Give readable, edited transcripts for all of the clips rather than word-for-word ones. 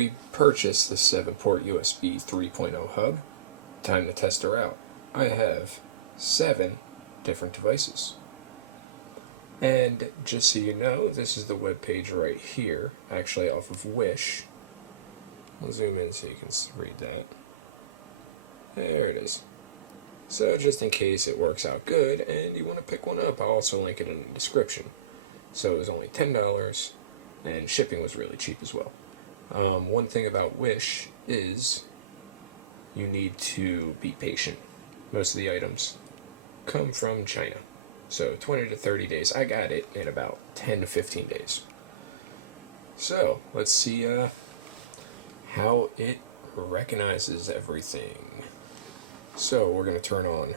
we purchased the 7-port USB 3.0 hub, time to test her out. I have 7 different devices. And just so you know, this is the web page right here, actually off of Wish. I'll zoom in so you can read that. There it is. So just in case it works out good and you want to pick one up, I'll also link it in the description. So it was only $10, and shipping was really cheap as well. One thing about Wish is you need to be patient. Most of the items come from China. So 20 to 30 days. I got it in about 10 to 15 days. So let's see how it recognizes everything. So we're going to turn on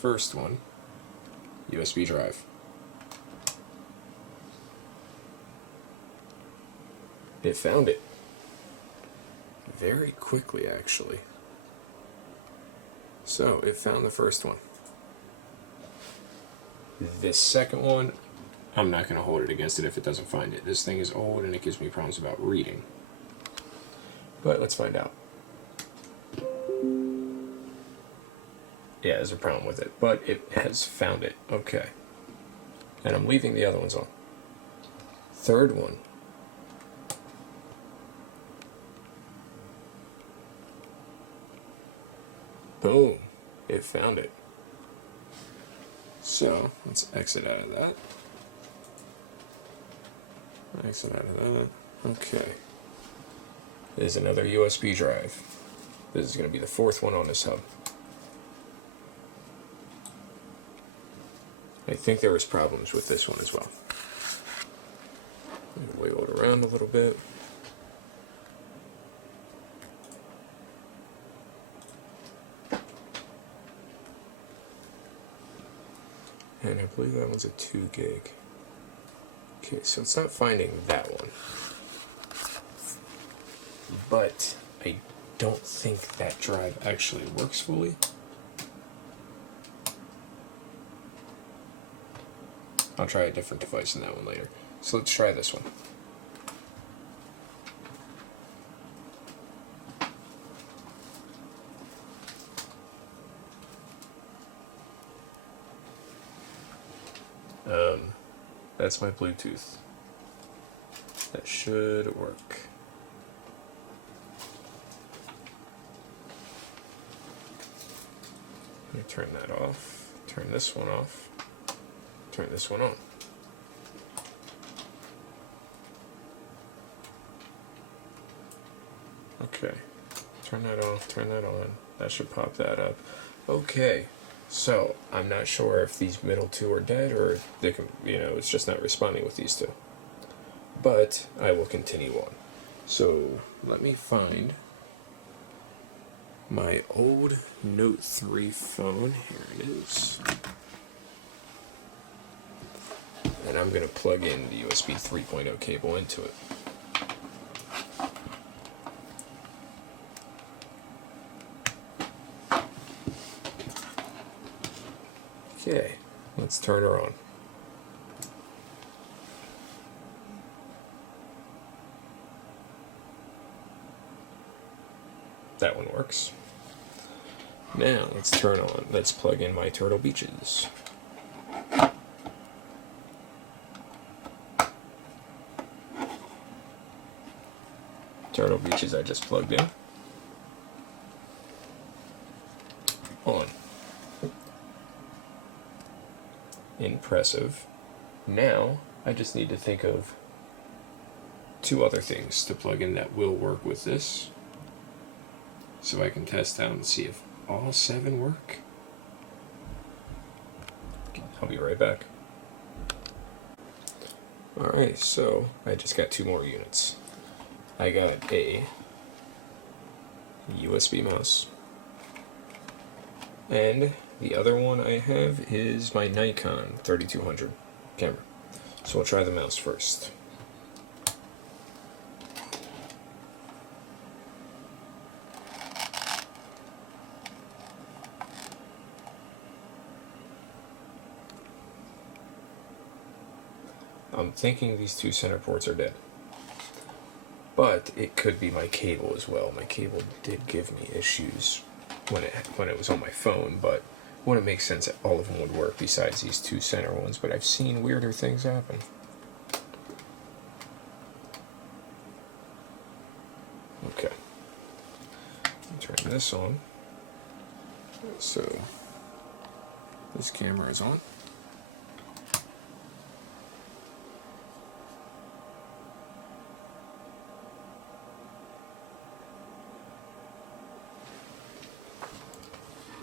first one, USB drive. It found it very quickly, actually. So it found the first one. This second one, I'm not going to hold it against it if it doesn't find it. This thing is old and it gives me problems about reading. But let's find out. Yeah, there's a problem with it, but it has found it. Okay. And I'm leaving the other ones on. Third one. Boom. It found it. So, let's exit out of that. Exit out of that. Okay. There's another USB drive. This is going to be the 4th one on this hub. I think there was problems with this one as well. Wiggle it around a little bit. And I believe that one's a 2 gig. Okay, so it's not finding that one. But I don't think that drive actually works fully. I'll try a different device in that one later. So let's try this one. That's my Bluetooth. That should work. Let me turn that off. Turn this one off. Turn this one on. Okay. Turn that off, turn that on. That should pop that up. Okay. So, I'm not sure if these middle two are dead or they can, it's just not responding with these two. But I will continue on. So, let me find my old Note 3 phone. Here it is. And I'm going to plug in the USB 3.0 cable into it. Okay, let's turn her on. That one works. Now let's plug in my Turtle Beaches. Turtle Beaches I just plugged in. On. Impressive. Now, I just need to think of 2 other things to plug in that will work with this. So I can test out and see if all 7 work. I'll be right back. Alright, so I just got 2 more units. I got a USB mouse. And the other one I have is my Nikon 3200 camera. So we'll try the mouse first. I'm thinking these 2 center ports are dead. But it could be my cable as well. My cable did give me issues when it was on my phone, but wouldn't make sense that all of them would work besides these two center ones. But I've seen weirder things happen. Okay. Turn this on. So this camera is on.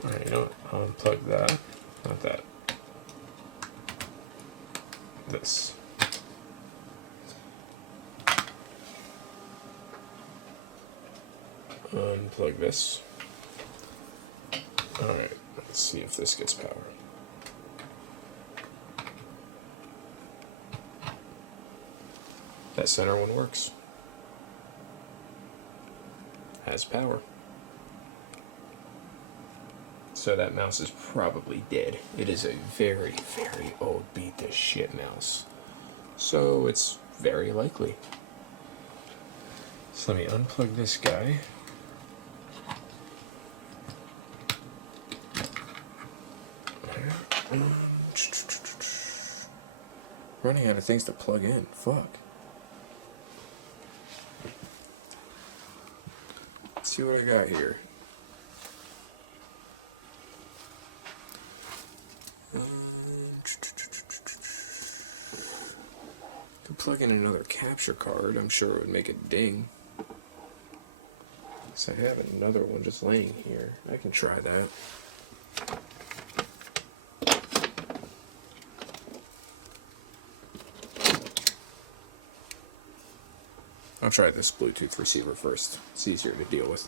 Alright, you know what? I'll unplug that. Not that. This. Unplug this. Alright, let's see if this gets power. That center one works. Has power. So that mouse is probably dead. It is a very, very old beat to shit mouse. So it's very likely. So let me unplug this guy. Running out of things to plug in. Fuck. Let's see what I got here. Could plug in another capture card. I'm sure it would make a ding. So I have another one just laying here. I can try that. I'll try this Bluetooth receiver first. It's easier to deal with.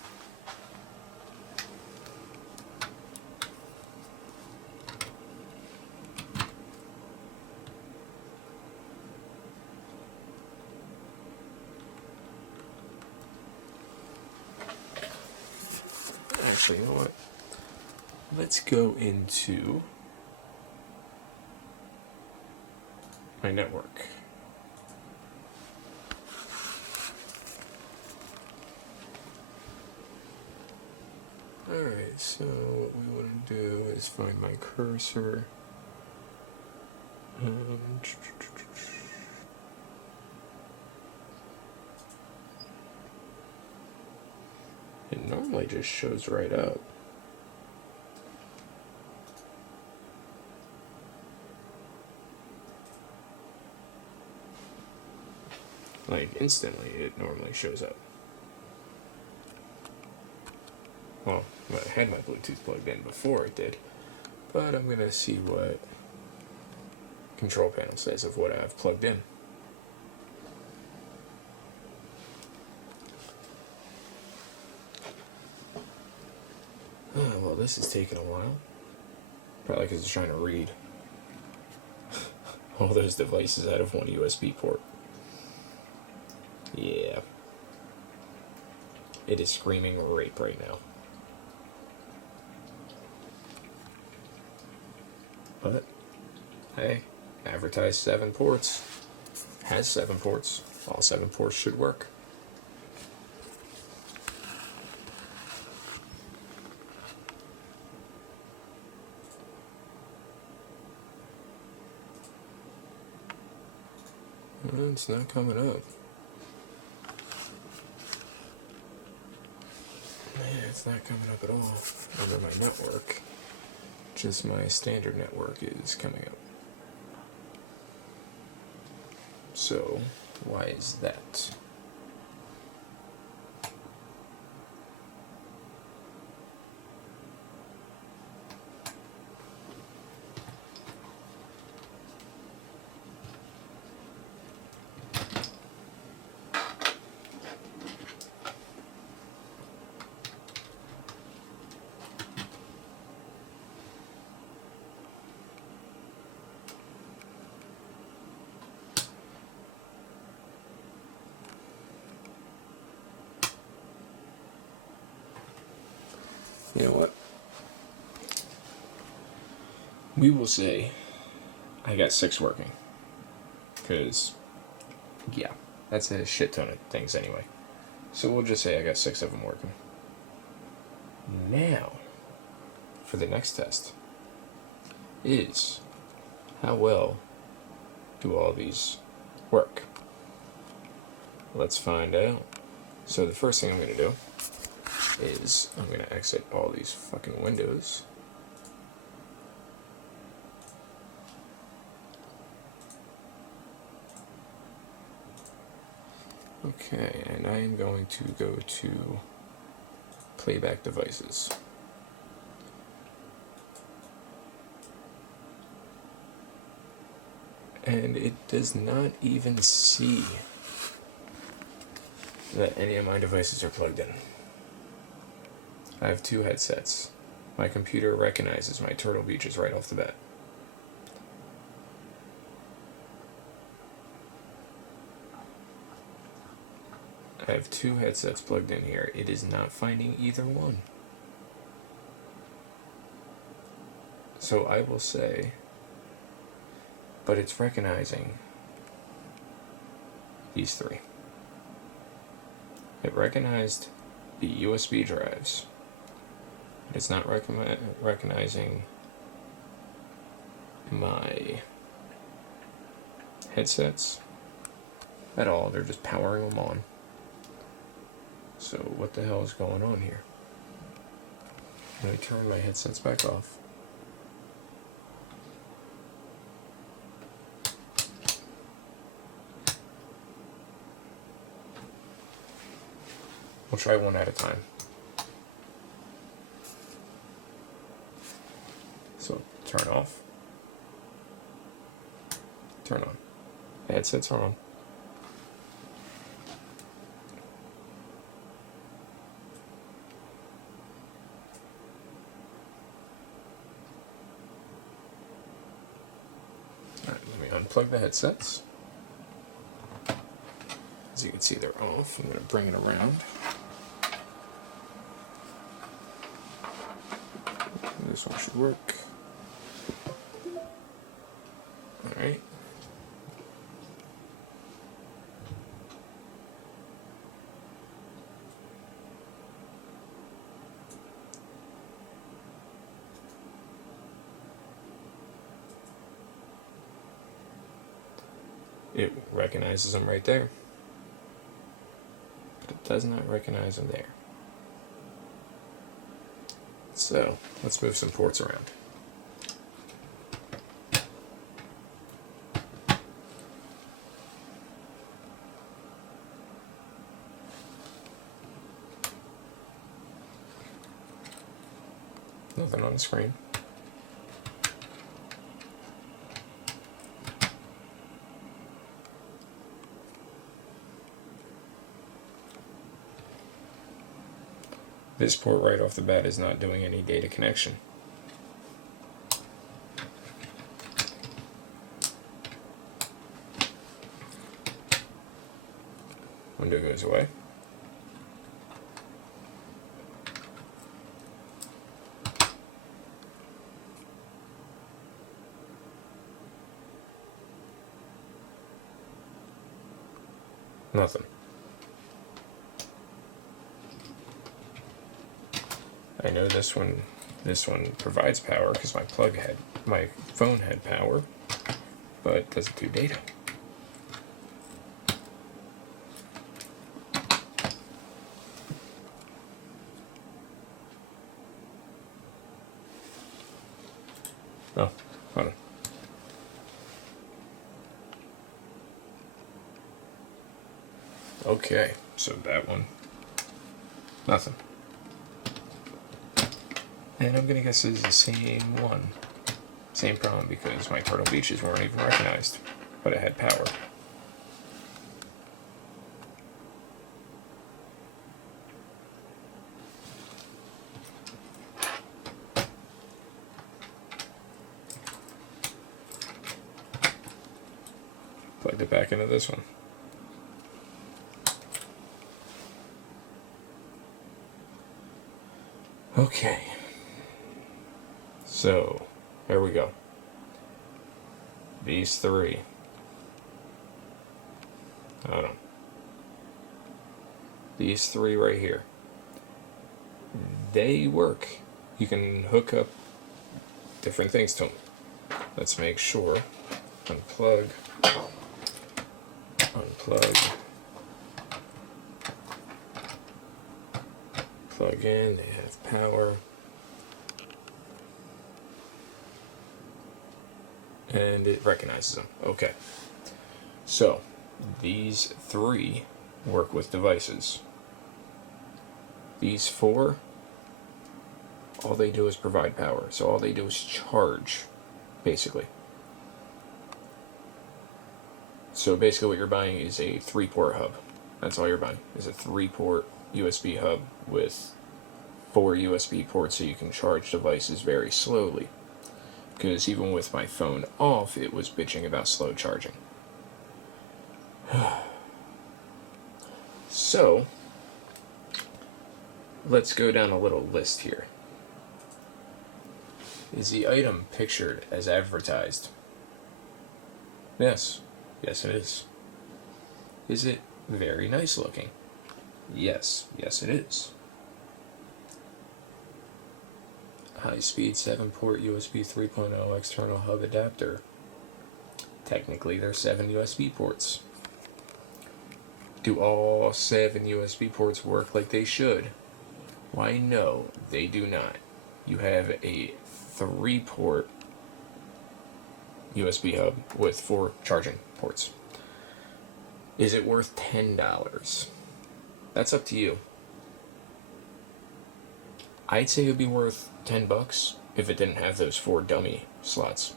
Actually, you know what? Let's go into my network. Alright, so what we want to do is find my cursor. It normally just shows right up. Like instantly, it normally shows up. Well, I had my Bluetooth plugged in before it did, but I'm gonna see what control panel says of what I've plugged in. Oh, well, this is taking a while. Probably because it's trying to read all those devices out of one USB port. Yeah. It is screaming rape right now. But, hey, advertised 7 ports. Has 7 ports. All 7 ports should work. It's not coming up. Yeah, it's not coming up at all under my network. Just my standard network is coming up. So, why is that? You know what? We will say I got 6 working. Because, yeah, That's a shit ton of things anyway. So we'll just say I got 6 of them working. Now, for the next test, is how well do all these work? Let's find out. So the first thing I'm going to do is I'm going to exit all these fucking windows. Okay, and I am going to go to playback devices. And it does not even see that any of my devices are plugged in. I have 2 headsets. My computer recognizes my Turtle Beaches right off the bat. I have 2 headsets plugged in here. It is not finding either one. So I will say, but it's recognizing these 3. It recognized the USB drives. It's not recognizing my headsets at all. They're just powering them on. So what the hell is going on here? Let me turn my headsets back off. We'll try one at a time. So turn off. Turn on. Headsets are on. Alright, let me unplug the headsets. As you can see, they're off. I'm going to bring it around. This one should work. Alright. It recognizes them right there, but it does not recognize them there. So let's move some ports around. Nothing on the screen. This port right off the bat is not doing any data connection. Window goes away. Nothing. I know this one provides power because my phone had power, but it doesn't do data. Oh, hold on. Okay, so that one, nothing. And I'm gonna guess it's the same one. Same problem because my Turtle Beaches weren't even recognized, but it had power. Plugged it back into this one. Okay. So, here we go. These 3. Hold on. these three right here, they work. You can hook up different things to them. Let's make sure. Unplug. Plug in, they have power. And it recognizes them. Okay. So, these three work with devices. These four, all they do is provide power. So all they do is charge, basically. So basically what you're buying is a 3-port hub. That's all you're buying, is a 3-port USB hub with 4 USB ports so you can charge devices very slowly. Because even with my phone off, it was bitching about slow charging. So, let's go down a little list here. Is the item pictured as advertised? Yes. Yes, it is. Is it very nice looking? Yes. Yes, it is. High-speed 7-port USB 3.0 external hub adapter. Technically, there's 7 USB ports. Do all 7 USB ports work like they should? Why, no, they do not. You have a 3-port USB hub with 4 charging ports. Is it worth $10? That's up to you. I'd say it would be worth $10 if it didn't have those 4 dummy slots.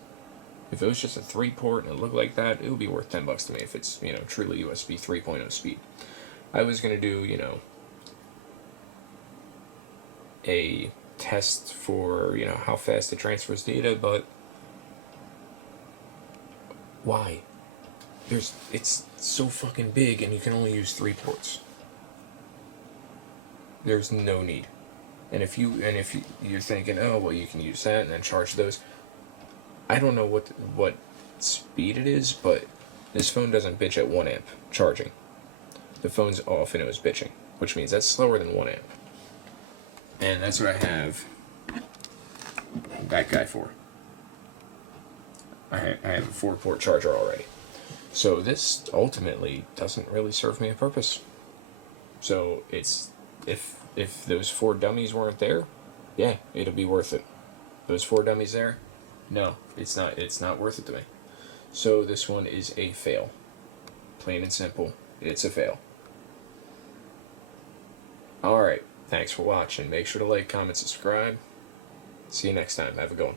If it was just a 3-port and it looked like that, it would be worth $10 to me if it's, truly USB 3.0 speed. I was going to do, a test for, how fast it transfers data, but why? It's so fucking big and you can only use 3 ports. There's no need. And if you're thinking, oh well, you can use that and then charge those. I don't know what speed it is, but this phone doesn't bitch at 1 amp charging. The phone's off and it was bitching, which means that's slower than 1 amp. And that's what I have that guy for. I have a 4-port charger already. So this ultimately doesn't really serve me a purpose. So it's if those 4 dummies weren't there, yeah, it'll be worth it. Those 4 dummies there, no, it's not worth it to me. So this one is a fail. Plain and simple, it's a fail. Alright, thanks for watching. Make sure to like, comment, subscribe. See you next time. Have a good one.